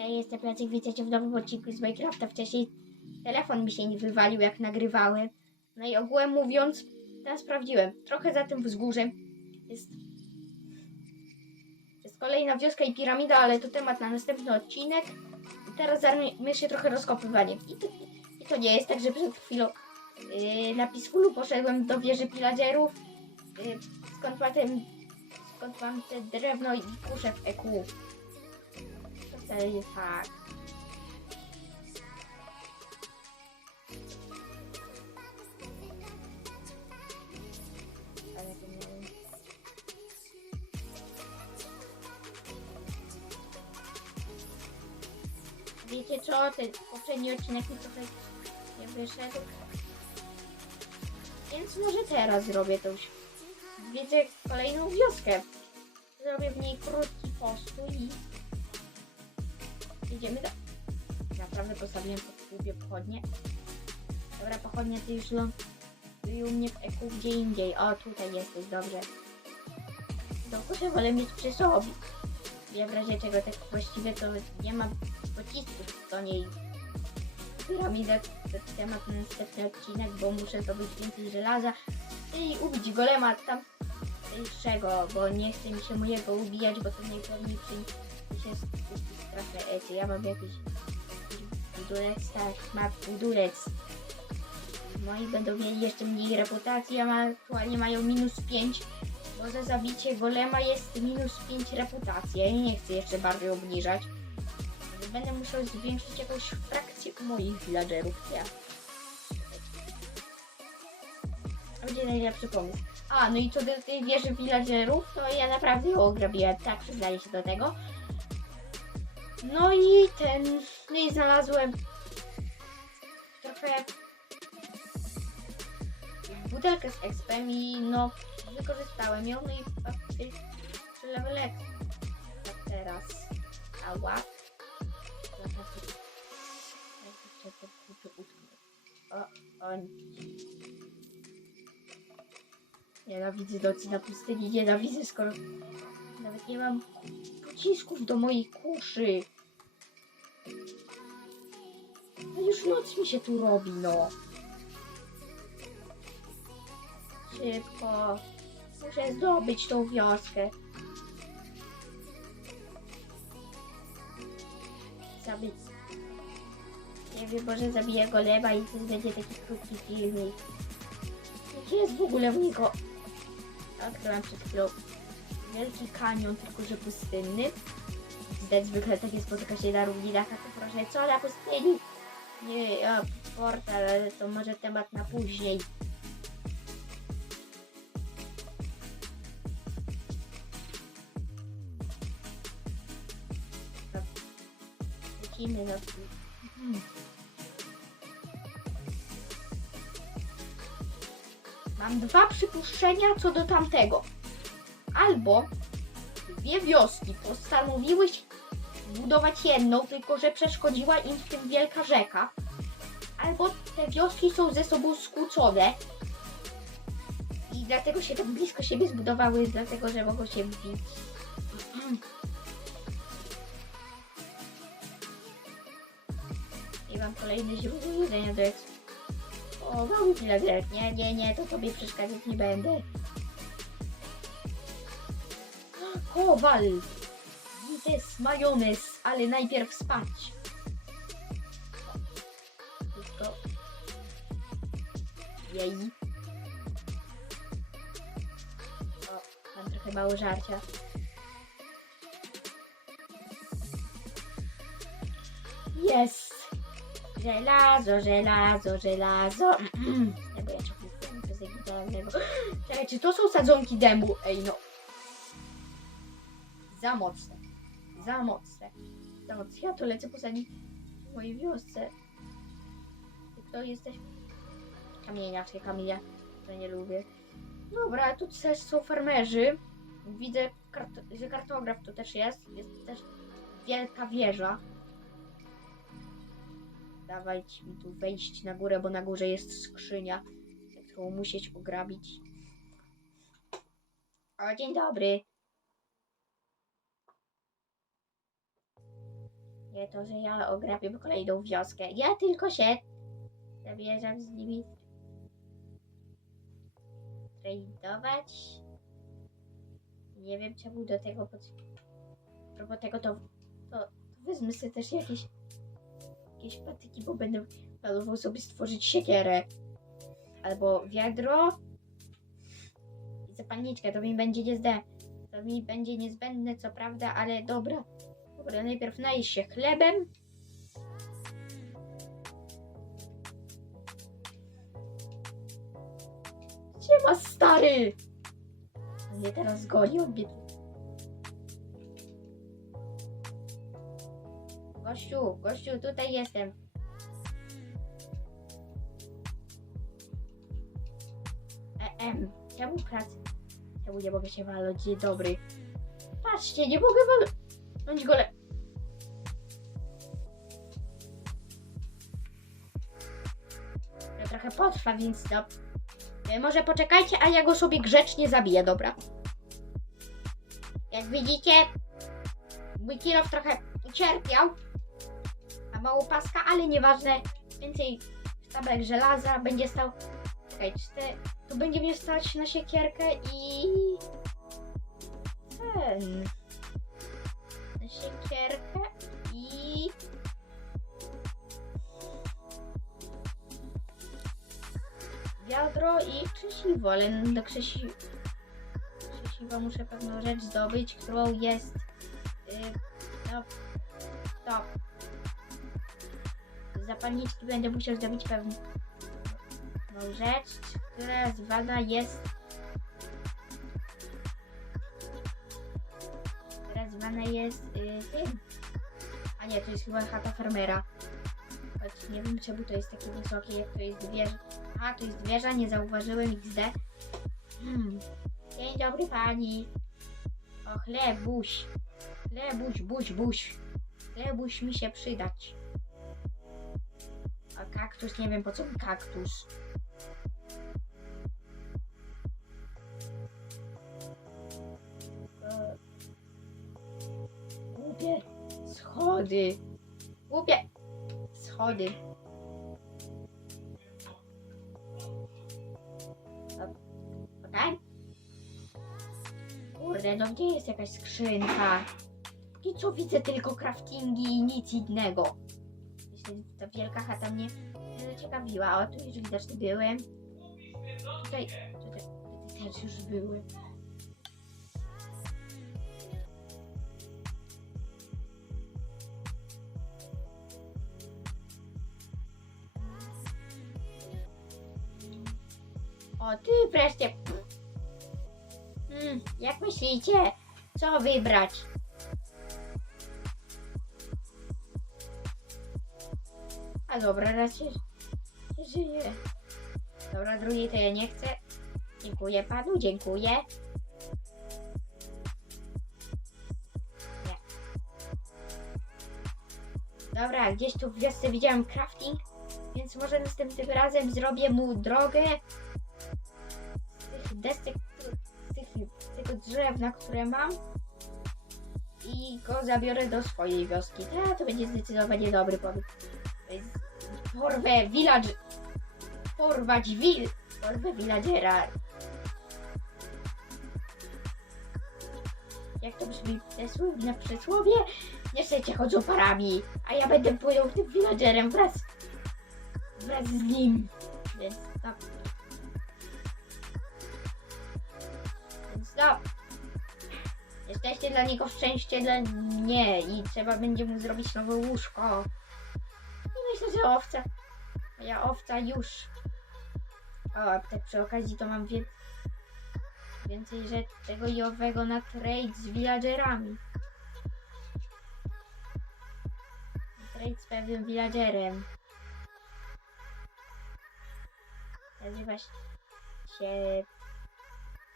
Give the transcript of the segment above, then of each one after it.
Hej, jestem Placek, witajcie w nowym odcinku z Minecrafta. Wcześniej telefon mi się nie wywalił, jak nagrywałem. No i ogółem mówiąc, teraz sprawdziłem. Trochę za tym wzgórzem jest, jest kolejna wioska i piramida, ale to temat na następny odcinek. I teraz zajmę się trochę rozkopywaniem. I to, i to nie jest tak, że przed chwilą yy, na Peacefulu poszedłem do wieży pillagerów. Yy, skąd skąd mam te drewno i kuszę w EQ. To wcale nie tak. To. Wiecie co? Ten poprzedni odcinek mi trochę nie wyszedł. Więc może teraz zrobię tą... Wiecie, kolejną wioskę. Zrobię w niej krótki postój i Idziemy do... Naprawdę postawiłem pod lubię pochodnie. Dobra, pochodnie ty już ląduj u mnie w eku gdzie indziej. O, tutaj jesteś, dobrze. Do kurczę wolę mieć przy sobie. Ja w razie czego tak właściwie to nie mam pocisków do niej. Piramidę to temat na następny odcinek, bo muszę to być więcej żelaza i ubić golema tam czego, bo nie chce mi się mojego ubijać, bo to najpewniej przy się spuści straszne. Ja mam jakiś, budulec, tak, ma budulec. Moi będą mieli jeszcze mniej reputacji, a ma, aktualnie mają minus 5, bo za zabicie golema jest minus 5 reputacji. Ja nie chcę jeszcze bardziej obniżać. Będę musiał zwiększyć jakąś frakcję moich villagerów. Ja. Będzie najlepszy pomysł. A, no i co do tej wieży villagerów, to ja naprawdę ją ograbiłem, tak, przyznaję się do tego. No i ten, no i znalazłem trochę butelkę z expem i no, wykorzystałem ją, no i level. Tak teraz, ała. O, o, Nienawidzę nocy na pustyni, nienawidzę skoro nawet nie mam pocisków do mojej kuszy. No już noc mi się tu robi, no. Szybko. Muszę zdobyć tą wioskę. Zabić. Nie wiem, może zabiję golema i to będzie taki krótki filmik. Gdzie jest w ogóle w niego? Odkryłam przed chwilą wielki kanion, tylko że pustynny. Zdać zwykle takie spotyka się na równinach, a to proszę, co na pustyni? Nie, o, portal, ale to może temat na później. Lecimy na. Mam dwa przypuszczenia co do tamtego. Albo dwie wioski postanowiły budować jedną, tylko że przeszkodziła im w tym wielka rzeka. Albo te wioski są ze sobą skłócone. I dlatego się tak blisko siebie zbudowały, dlatego że mogą się wbić. I mam kolejny źródło jedzenia do. O, mały filadelf. Nie, nie, nie, to tobie przeszkadzać nie będę. Kowal! Wites, majonez, ale najpierw spać. Tylko... Jej. O, mam trochę mało żarcia. Jest! Żelazo, żelazo, żelazo. Nie, bo ja jestem bez jakiegoś Czekaj, czy to są sadzonki dębu? Ej, no. Za mocne. Za mocne. Za mocne. Ja to lecę posadzić w mojej wiosce. Kto jesteś? Kamieniaczkę, kamienia. To nie lubię. Dobra, tu też są farmerzy. Widzę, że kartograf tu też jest. Jest też wielka wieża. Dawajcie mi tu wejść na górę, bo na górze jest skrzynia, którą musieć ograbić. O, dzień dobry. To, że ja ograbię kolejną wioskę. Ja tylko się zamierzam z nimi tradować. Nie wiem czemu do tego pod... Propos tego to, to, to wezmę sobie też jakieś jakieś patyki, bo będę planował sobie stworzyć siekierę. Albo wiadro i zapalniczkę. To mi będzie niezbędne. To mi będzie niezbędne, co prawda, ale dobra. Dobra, najpierw najeść się chlebem. Siema, stary! On mnie teraz goni, on. Gościu, gościu, tutaj jestem. Em, czemu prac... Czemu nie mogę się walnąć? Dzień dobry. Patrzcie, nie mogę walnąć go le... To trochę potrwa, więc no... E, Może poczekajcie, a ja go sobie grzecznie zabiję, dobra? Jak widzicie, mój kilof trochę ucierpiał. A mało paska, ale nieważne. Więcej sztabek żelaza będzie stał. Czekaj, cztery. Tu będzie mnie stać na siekierkę i. Ten. I krzesiwo, ale do krzesi... krzesiwa muszę pewną rzecz zdobyć, którą jest. Yy, no. To. Z zapalniczki będę musiał zdobyć pewną rzecz, która zwana jest. Która zwana jest yy. A nie, to jest chyba chata farmera. Choć nie wiem czemu to jest takie wysokie, jak to jest wieża. A, to jest wieża, nie zauważyłem XD. Hmm. Dzień dobry pani. O, chlebuś. Chlebuś, buś, buś. Chlebuś mi się przydać. A kaktus, nie wiem po co mi kaktus. E, Głupie schody. Głupie schody. Kurde, no gdzie jest jakaś skrzynka? Póki co widzę tylko craftingi i nic innego. Jeśli ta wielka chata mnie nie zaciekawiła. O, tu już widocznie byłem. Tutaj, tutaj, tutaj też już były. O, ty wreszcie. Jak myślicie, co wybrać? A dobra, raczej żyje. Dobra, drugiej to ja nie chcę. Dziękuję panu, dziękuję. Nie. Dobra, gdzieś tu w wiosce widziałem crafting, więc może następnym razem zrobię mu drogę z tych z tego drewna, które mam i go zabiorę do swojej wioski. A, to będzie zdecydowanie dobry pomysł. Porwę village... Porwać will... Porwę villagera. Jak to brzmi te słowne przysłowie? Niestety chodzą parami, a ja będę płynął tym villagerem wraz... wraz z nim. Więc tak. No. Jesteście dla niego szczęście dla mnie i trzeba będzie mu zrobić nowe łóżko. I myślę, że owca. Moja owca już. O, a tak przy okazji to mam wie... więcej rzeczy tego i owego na trade z villagerami. Trade z pewnym villagerem. Nazywa się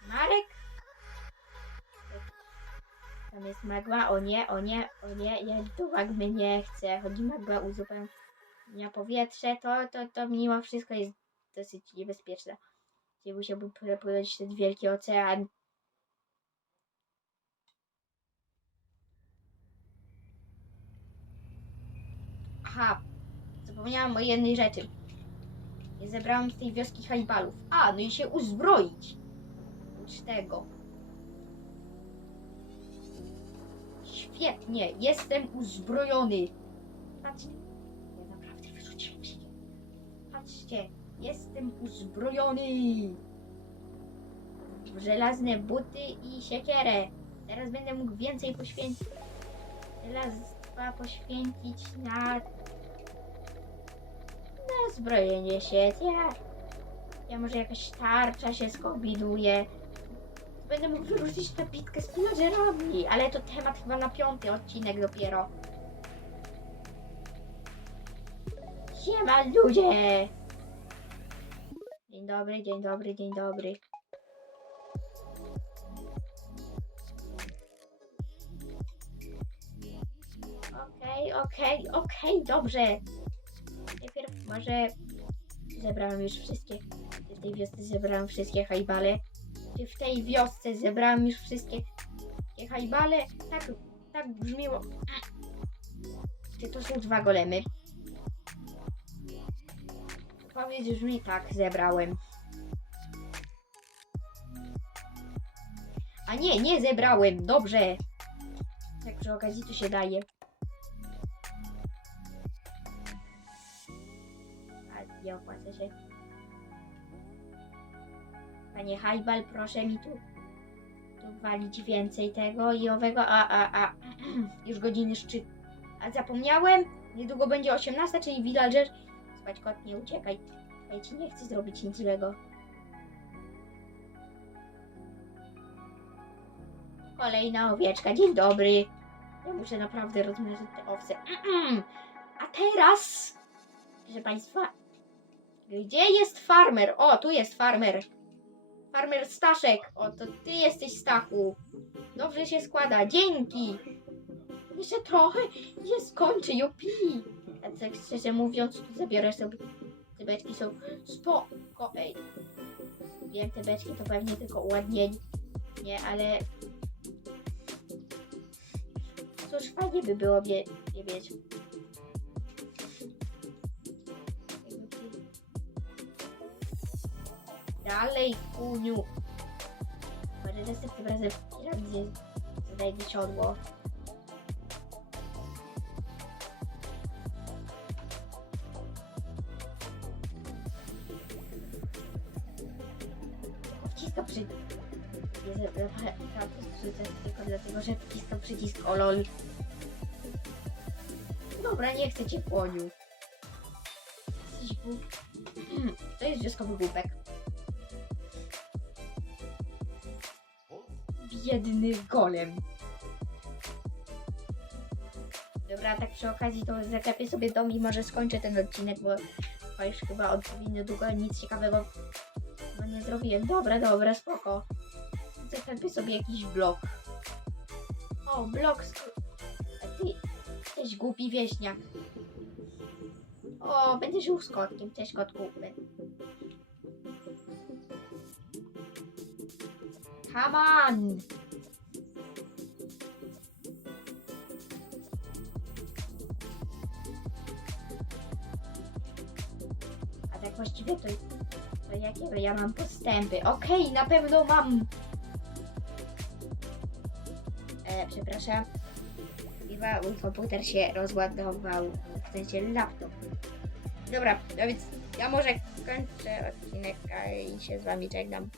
Marek? Tam jest magma, o nie, o nie, o nie, ja tu magmy nie chcę. Chodzi magma uzupełnia powietrze, to, to, to mimo wszystko jest dosyć niebezpieczne. Gdzie musiałbym przepłynąć ten wielki ocean. Aha, zapomniałam o jednej rzeczy. Nie zebrałam z tej wioski hajbalów. A, no i się uzbroić. Oprócz tego. Świetnie, jestem uzbrojony. Patrzcie. Ja naprawdę wyrzuciłem się. Patrzcie, jestem uzbrojony. Żelazne buty i siekierę. Teraz będę mógł więcej poświęcić. Żelazwa poświęcić na. na zbrojenie się. Ja, ja może jakaś tarcza się skombinuje. Będę mógł wyruszyć tę bitkę z pillagerami, ale to temat chyba na piąty odcinek dopiero. Siema ludzie! Dzień dobry, dzień dobry, dzień dobry. Okej, okej, okej, dobrze. Najpierw może zebrałem już wszystkie. Tej wiosce zebrałem wszystkie hajbale. W tej wiosce zebrałem już wszystkie hajbale? Tak, tak brzmiło. Czy to są dwa golemy? Odpowiedź brzmi tak, zebrałem. A nie, nie zebrałem, dobrze. Tak przy okazji tu się daje. A nie opłaca się. Panie Hajbal, proszę mi tu, tu walić więcej tego i owego, a, a, a, już godziny szczyt. A zapomniałem, niedługo będzie 18, czyli villager. Spać kot, nie uciekaj. Ja ci nie chcę zrobić nic złego. Kolejna owieczka, dzień dobry. Ja muszę naprawdę rozmnożyć te owce. A teraz, proszę Państwa, gdzie jest farmer? O, tu jest farmer. Farmer Staszek. O, to ty jesteś Stachu. Dobrze się składa. Dzięki. Jeszcze trochę i się skończy, jupi. A tak szczerze mówiąc, to zabiorę sobie. Te beczki są spoko. Ej. Wiem, te beczki to pewnie tylko uładnienie. Nie, ale... Cóż, fajnie by było je, je mieć. Dalej, kuniu. Może następnym razem radzie znajdę siodło. Wciskam przycisk. Nie zapytam tylko dlatego, że wciskam przycisk o lol. Dobra, nie chcę cię kłoniu. Jesteś głupi. To jest wioskowy głupek. Biedny golem. Dobra, tak przy okazji to zaklepię sobie dom i może skończę ten odcinek, bo już chyba odpowiednio długo nic ciekawego no nie zrobiłem. Dobra, dobra, spoko. Zaklepię sobie jakiś blok. O, blok z... A ty jesteś głupi wieśniak. O, będę żył z kotkiem. Cześć kotku. Come on! A tak właściwie to, to jakie ja mam postępy? Okej, na pewno mam. E, przepraszam. Chyba mój komputer się rozładował. W sensie laptop. Dobra, no więc ja może kończę odcinek i się z wami żegnam.